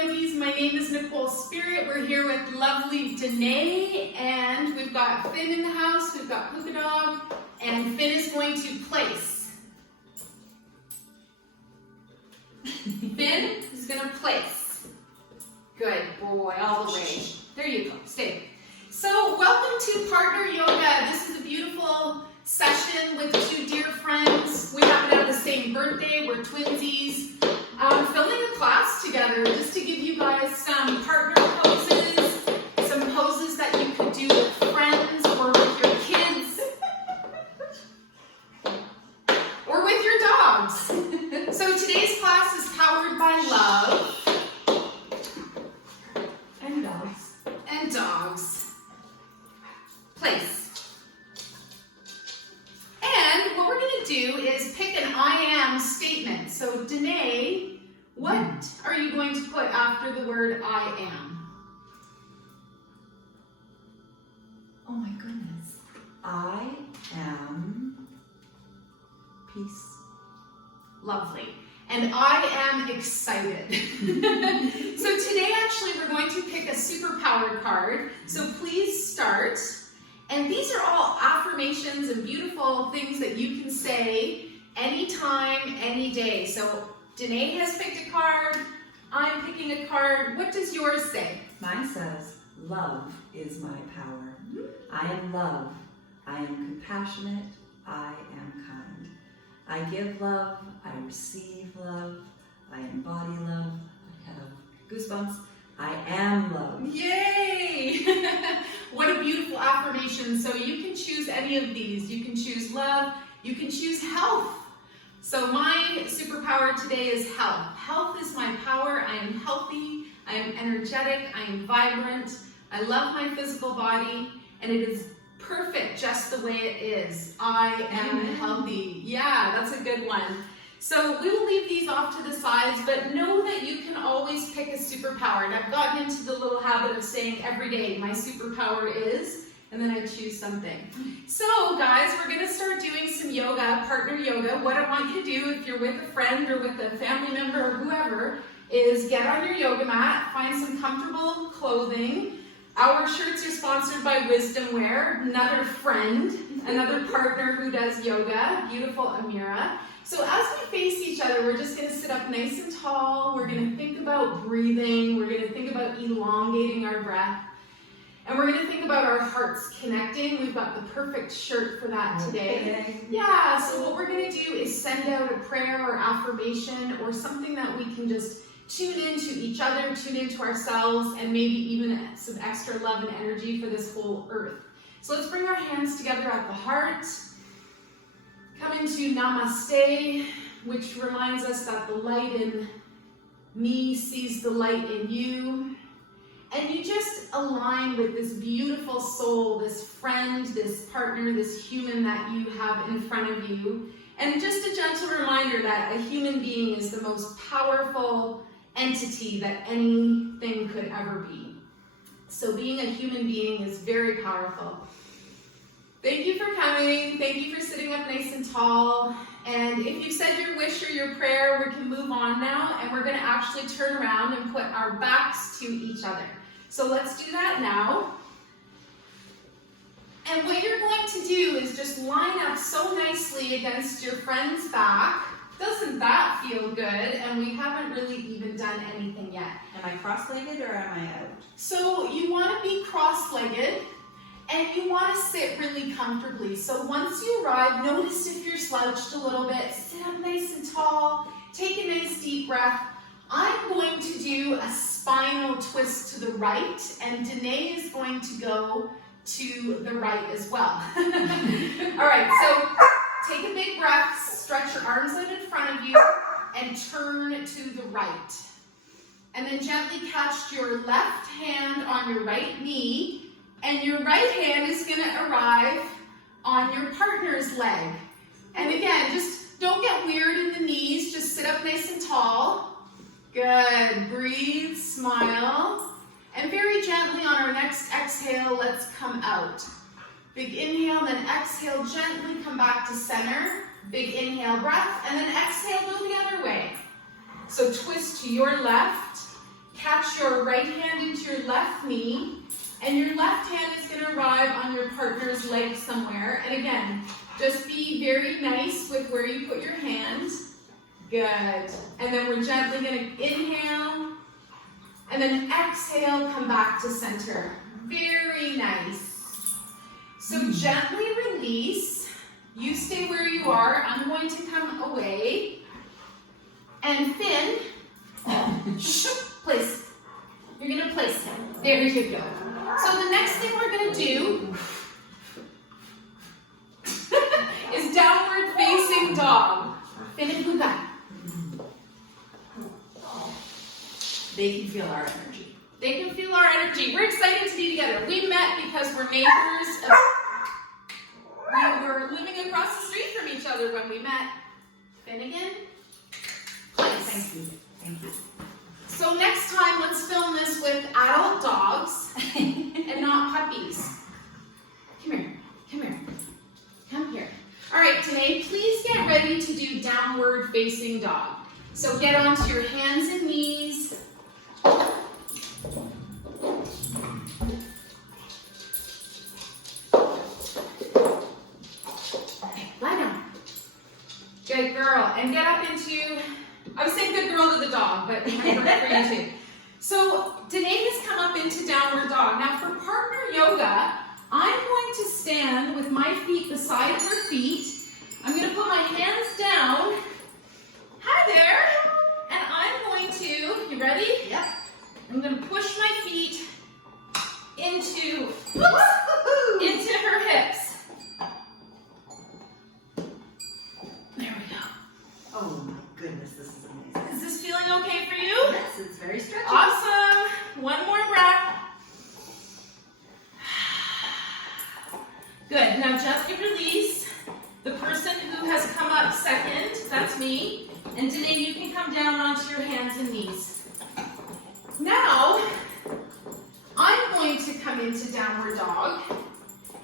Doggies. My name is Nicole Spirit. We're here with lovely Danee, and we've got Finn in the house. We've got Puka Dog, and Finn is going to place. Finn is going to place. Good boy, all the way. There you go. Stay. So, welcome to Partner Yoga. This is a beautiful session with two dear friends. We happen to have the same birthday. We're twinsies. Filming a class together just to give you guys some partner poses, some poses that you could do with friends or with your kids or with your dogs. So today's class is powered by love and dogs. And dogs. Place. And what we're going to do is pick an I am statement. So Danee, what are you going to put after the word I am? Oh my goodness. I am peace. Lovely. And I am excited. So today actually we're going to pick a superpower card. So please start. And these are all affirmations and beautiful things that you can say anytime, any day. So Danee has picked a card. I'm picking a card. What does yours say? Mine says, love is my power. I am love. I am compassionate. I am kind. I give love. I receive love. I embody love. I have goosebumps. I am love. Yay! What a beautiful affirmation. So you can choose any of these. You can choose love. You can choose health. So my superpower today is health. Health is my power. I am healthy. I am energetic. I am vibrant. I love my physical body, and it is perfect just the way it is. I am healthy. Yeah, that's a good one. So we will leave these off to the sides, but know that you can always pick a superpower. And I've gotten into the little habit of saying every day, my superpower is, and then I choose something. So guys, we're gonna start doing some yoga, partner yoga. What I want you to do, if you're with a friend or with a family member or whoever, is get on your yoga mat, find some comfortable clothing. Our shirts are sponsored by Wisdom Wear, another friend, another partner who does yoga, beautiful Amira. So as we face each other, we're just gonna sit up nice and tall. We're gonna think about breathing. We're gonna think about elongating our breath. And we're going to think about our hearts connecting. We've got the perfect shirt for that today. Okay. Yeah, so what we're going to do is send out a prayer or affirmation or something that we can just tune into each other, tune into ourselves, and maybe even some extra love and energy for this whole earth. So let's bring our hands together at the heart. Come into Namaste, which reminds us that the light in me sees the light in you. And you just align with this beautiful soul, this friend, this partner, this human that you have in front of you. And just a gentle reminder that a human being is the most powerful entity that anything could ever be. So being a human being is very powerful. Thank you for coming. Thank you for sitting up nice and tall. And if you said your wish or your prayer, we can move on now. And we're going to actually turn around and put our backs to each other. So let's do that now. And what you're going to do is just line up so nicely against your friend's back. Doesn't that feel good? And we haven't really even done anything yet. Am I cross-legged or am I out? So you want to be cross-legged and you want to sit really comfortably. So once you arrive, notice if you're slouched a little bit, sit up nice and tall, take a nice deep breath. I'm going to do a spinal twist to the right, and Danee is going to go to the right as well. All right, so take a big breath, stretch your arms out in front of you, and turn to the right. And then gently catch your left hand on your right knee, and your right hand is going to arrive on your partner's leg. And again, just don't get weird in the knees, just sit up nice and tall. Good. Breathe, smile, and very gently on our next exhale, let's come out. Big inhale, then exhale, gently come back to center. Big inhale, breath, and then exhale, go the other way. So twist to your left, catch your right hand into your left knee, and your left hand is going to arrive on your partner's leg somewhere. And again, just be very nice with where you put your hand. Good. And then we're gently going to inhale, and then exhale, come back to center. Very nice. So gently release. You stay where you are. I'm going to come away. And Finn, place. You're going to place him. There you go. So the next thing we're going to do is downward facing dog. Finn and Puka. They can feel our energy. They can feel our energy. We're excited to be together. We met because we're neighbors. We were living across the street from each other when we met. Finnegan, place. Thank you. Thank you. So next time, let's film this with adult dogs and not puppies. Come here. Come here. Come here. All right, Danee, please get ready to do downward facing dog. So get onto your hands and knees. Lie down. Good girl. And get up into, I was saying good girl to the dog, but for you too. So Danee has come up into downward dog. Now for partner yoga, I'm going to stand with my feet beside her feet. I'm going to put my hands down. Hi there. And I'm going to, you ready? Yep. I'm going to push my feet into her hips. There we go. Oh my goodness, this is amazing. Is this feeling okay for you? Yes, it's very stretchy. Awesome. One more breath. Good. Now gently release. The person who has come up second, that's me. And Danee, you can come down onto your hands and knees. Now, I'm going to come into downward dog,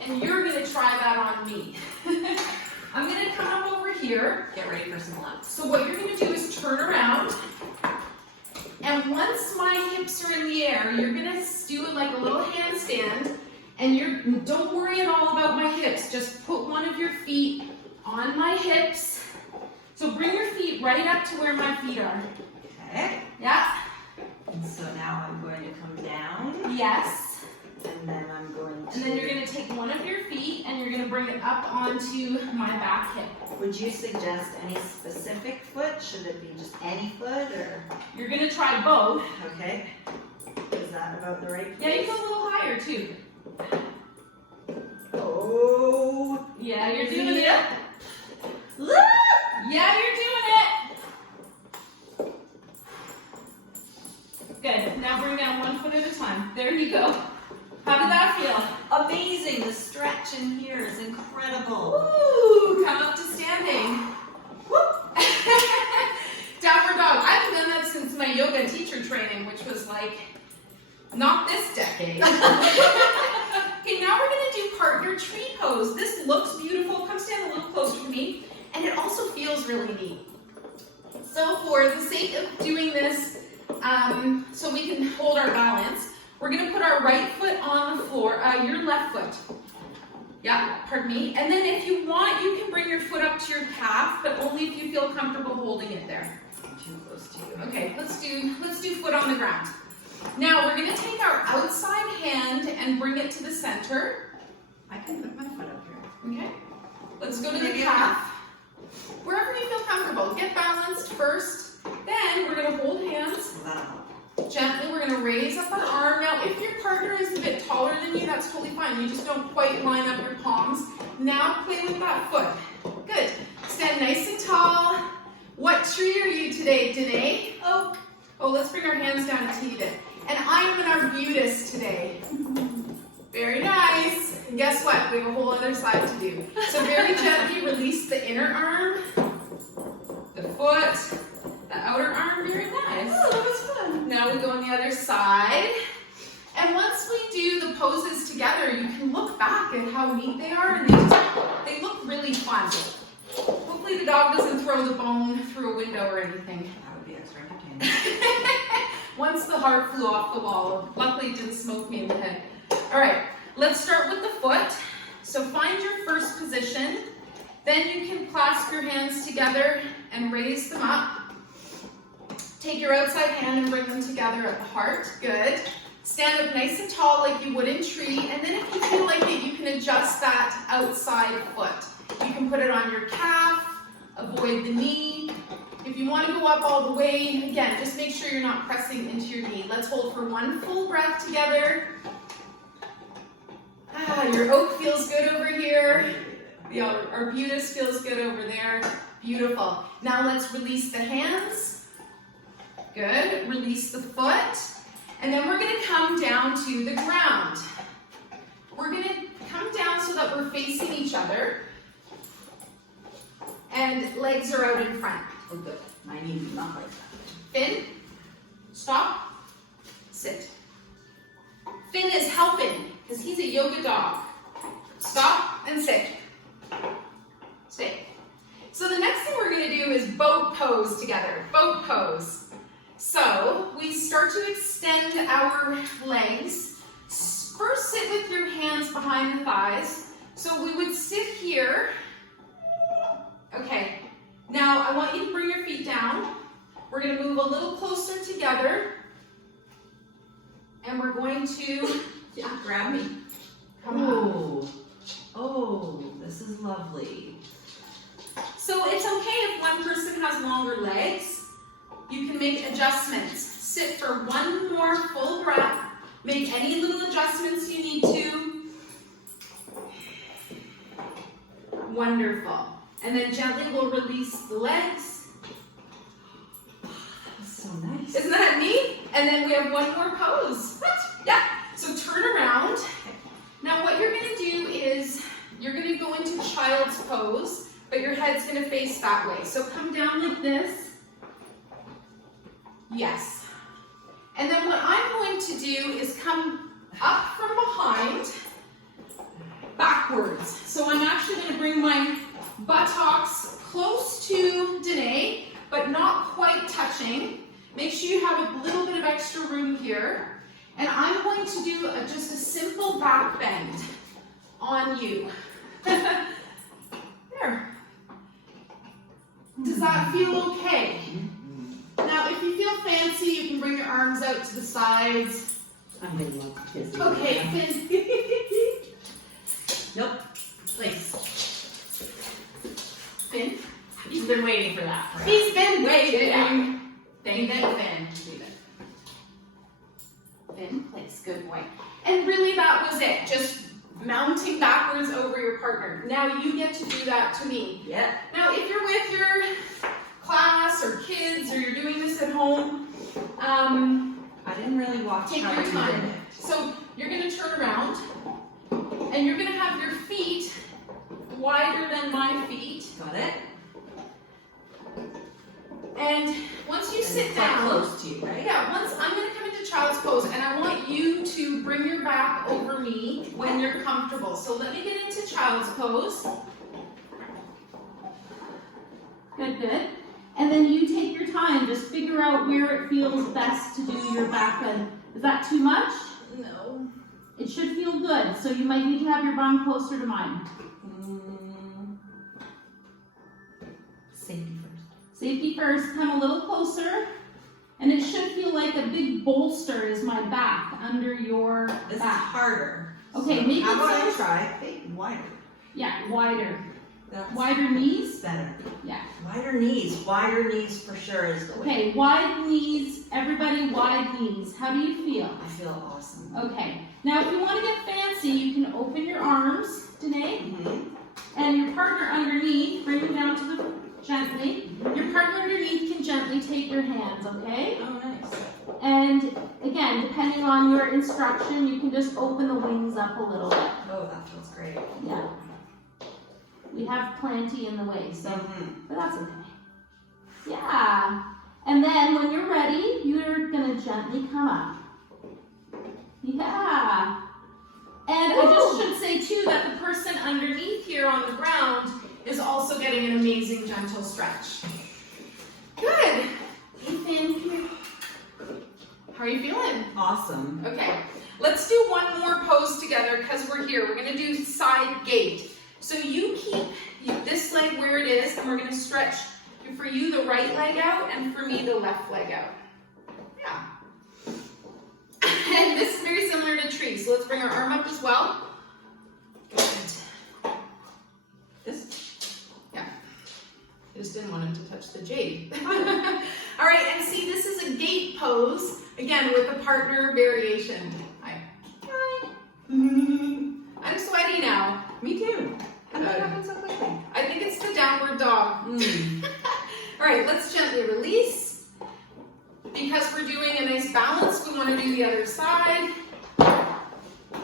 and you're going to try that on me. I'm going to come up over here. Get ready for some lunge. So what you're going to do is turn around, and once my hips are in the air, you're going to do it like a little handstand, and don't worry at all about my hips. Just put one of your feet on my hips. So bring your feet right up to where my feet are. Okay. Yeah. And so now I'm going to come down. Yes. And then I'm going to... And then you're going to take one of your feet and you're going to bring it up onto my back hip. Would you suggest any specific foot? Should it be just any foot or? You're going to try both. Okay. Is that about the right place? Yeah, you go a little higher too. Oh. Yeah, you're doing it. Look. Yeah, you're doing it. Good. Now bring down one foot at a time. There you go. How did that feel? Amazing. The stretch in here is incredible. Ooh, come up to standing. Downward dog. I haven't done that since my yoga teacher training, which was like, not this decade. Okay, now we're going to do partner tree pose. This looks beautiful. Come stand a little closer to me. And it also feels really neat. So for the sake of doing this, so we can hold our balance, we're going to put our right foot on the floor, your left foot. Yeah, pardon me. And then if you want, you can bring your foot up to your calf, but only if you feel comfortable holding it there. I'm too close to you. Okay, let's do foot on the ground. Now we're going to take our outside hand and bring it to the center. I can put my foot up here. Okay. Let's go to the calf. Wherever you feel comfortable. Get balanced first. Then we're going to hold hands. Gently, we're going to raise up our arm. Now, if your partner is a bit taller than you, that's totally fine. You just don't quite line up your palms. Now, play with that foot. Good. Stand nice and tall. What tree are you today, Danee? Oak. Oh, let's bring our hands down a teeny bit. And I'm an arbutus today. Very nice. And guess what? We have a whole other side to do. So very gently release the inner arm, the foot, the outer arm. Very nice. Oh, that was fun. Now we go on the other side. And once we do the poses together, you can look back at how neat they are. And they look really fun. Hopefully the dog doesn't throw the bone through a window or anything. That would be extra entertaining. Once the the heart flew off the wall. Luckily, it didn't smoke me in the head. All right, let's start with the foot. So find your first position. Then you can clasp your hands together and raise them up. Take your outside hand and bring them together at the heart. Good. Stand up nice and tall like you would in tree. And then if you feel like it, you can adjust that outside foot. You can put it on your calf, avoid the knee. If you want to go up all the way, again, just make sure you're not pressing into your knee. Let's hold for one full breath together. Your oak feels good over here. The arbutus feels good over there. Beautiful. Now let's release the hands. Good. Release the foot. And then we're going to come down to the ground. We're going to come down so that we're facing each other. And legs are out in front. Oh, good. My knee is not like that. Finn, stop, sit. Finn is helping because he's a yoga dog. Stop and sit. Stay. So the next thing we're going to do is boat pose together. Boat pose. So we start to extend our legs. First, sit with your hands behind the thighs. So we would sit here. Okay. Now I want you to bring your feet down. We're going to move a little closer together. And we're going to, grab me. Come on. Oh, this is lovely. So it's okay if one person has longer legs. You can make adjustments. Sit for one more full breath. Make any little adjustments you need to. Wonderful. And then gently we'll release the legs. That's so nice. Isn't that neat? And then we have one more pose. What? Yeah. So turn around. Now what you're going to do is you're going to go into child's pose, but your head's going to face that way. So come down like this. Yes. And then what I'm going to do is come up from behind, backwards. So I'm actually going to bring my buttocks close to Danee, but not quite touching. Make sure you have a little bit of extra room here. And I'm going to do just a simple back bend on you. There. Does that feel okay? Now, if you feel fancy, you can bring your arms out to the sides. I'm going to love this. Okay, Finn. Nope. Place. Finn. He's been waiting for that. Right? He's been waiting. Yeah. Thank you, Finn. Leave it. Finn, place. Good boy. And really, that was it. Just mounting backwards over your partner. Now you get to do that to me. Yeah. Now, if you're with your class or kids, or you're doing this at home, I didn't really watch take how your you time. did it. So you're going to turn around, and you're going to have your feet wider than my feet. Got it? And once you sit down, Close to you, right? yeah, I'm going to come into child's pose, and I want you to bring your back over me when you're comfortable. So let me get into child's pose. Good, good. And then you take your time. Just figure out where it feels best to do your back bend. Is that too much? No. It should feel good. So you might need to have your bum closer to mine. Safety first. Safety first. Come a little closer. And it should feel like a big bolster is my back under your This back. is harder. Okay, so make how it about I so. try wider? Yeah, wider. That's Wider knees. better. Yeah. Wider knees for sure is the way. Okay, wide knees. Everybody, wide knees. How do you feel? I feel awesome. Okay. Now, if you want to get fancy, you can open your arms, Danee, and your partner underneath. Bring it down to the gently. Your partner underneath can gently take your hands. Okay. Oh, nice. And again, depending on your instruction, you can just open the wings up a little bit. Oh, that feels great. Yeah. We have plenty in the way, so but that's okay. Yeah. And then when you're ready, you're gonna gently come up. Yeah. And I just should say too that the person underneath here on the ground is also getting an amazing gentle stretch. Good. Ethan, come here. How are you feeling? Awesome. Okay, let's do one more pose together because we're here. We're gonna do side gate. So you keep this leg where it is, and we're gonna stretch, for you, the right leg out, and for me, the left leg out. Yeah. And this is very similar to tree, so let's bring our arm up as well. Good. This? Yeah. I just didn't want him to touch the jade. All right, and see, this is a gate pose, again, with a partner variation. Hi. Hi. I'm sweaty now. Me too. How did that happen so quickly? I think it's the downward dog. All right, let's gently release. Because we're doing a nice balance, we want to do the other side.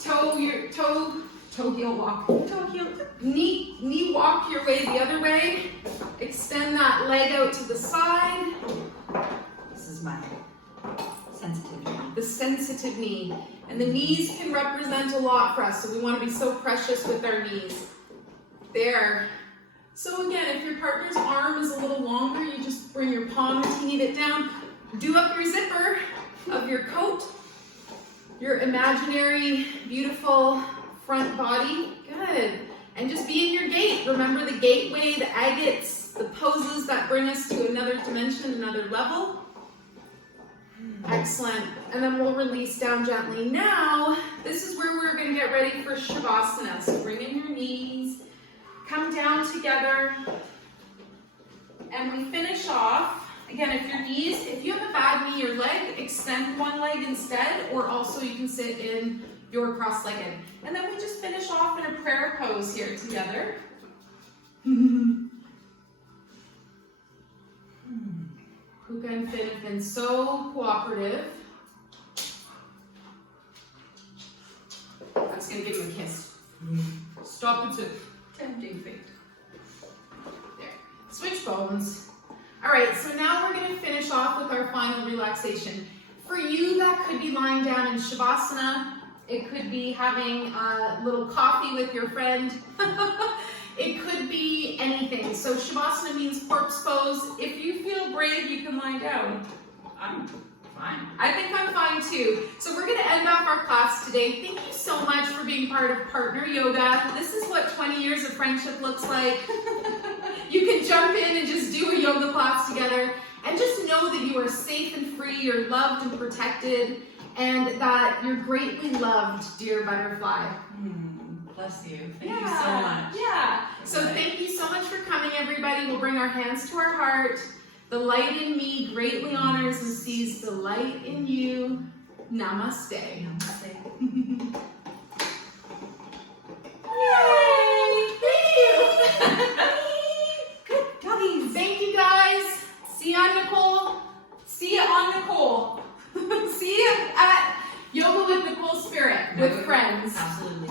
Toe heel walk. Toe heel. Knee walk your way the other way. Extend that leg out to the side. This is my sensitive knee. The sensitive knee. And the knees can represent a lot for us, so we want to be so precious with our knees. There. So again, if your partner's arm is a little longer, you just bring your palm and teeny bit down. Do up your zipper of your coat, your imaginary, beautiful front body. Good. And just be in your gate. Remember the gateway, the agates, the poses that bring us to another dimension, another level. Excellent. And then we'll release down gently. Now, this is where we're going to get ready for Shavasana. So bring in your knees. Come down together, and we finish off. Again, if you have a bad knee or leg, extend one leg instead, or also you can sit in your cross-legged. And then we just finish off in a prayer pose here together. Puka and Finn have been so cooperative. I'm just going to give him a kiss. Stop and sit. Tempting fate. There. Switch bones. All right, so now we're going to finish off with our final relaxation. For you, that could be lying down in Shavasana. It could be having a little coffee with your friend. It could be anything. So Shavasana means corpse pose. If you feel brave, you can lie down. I'm fine. I think I'm fine too. So we're going to end off our class today. Thank you so much for being part of Partner Yoga. This is what 20 years of friendship looks like. You can jump in and just do a yoga class together, and just know that you are safe and free, you're loved and protected, and that you're greatly loved, dear butterfly. Bless you. Thank you so much. Yeah. So thank you so much for coming, everybody. We'll bring our hands to our heart. The light in me greatly honors and sees the light in you. Namaste. Namaste. Yay! Thank you. Good doggies. Thank you, guys. See you on Nicole. See you on Nicole. See you at Yoga with Nicole Spirit with friends. Absolutely.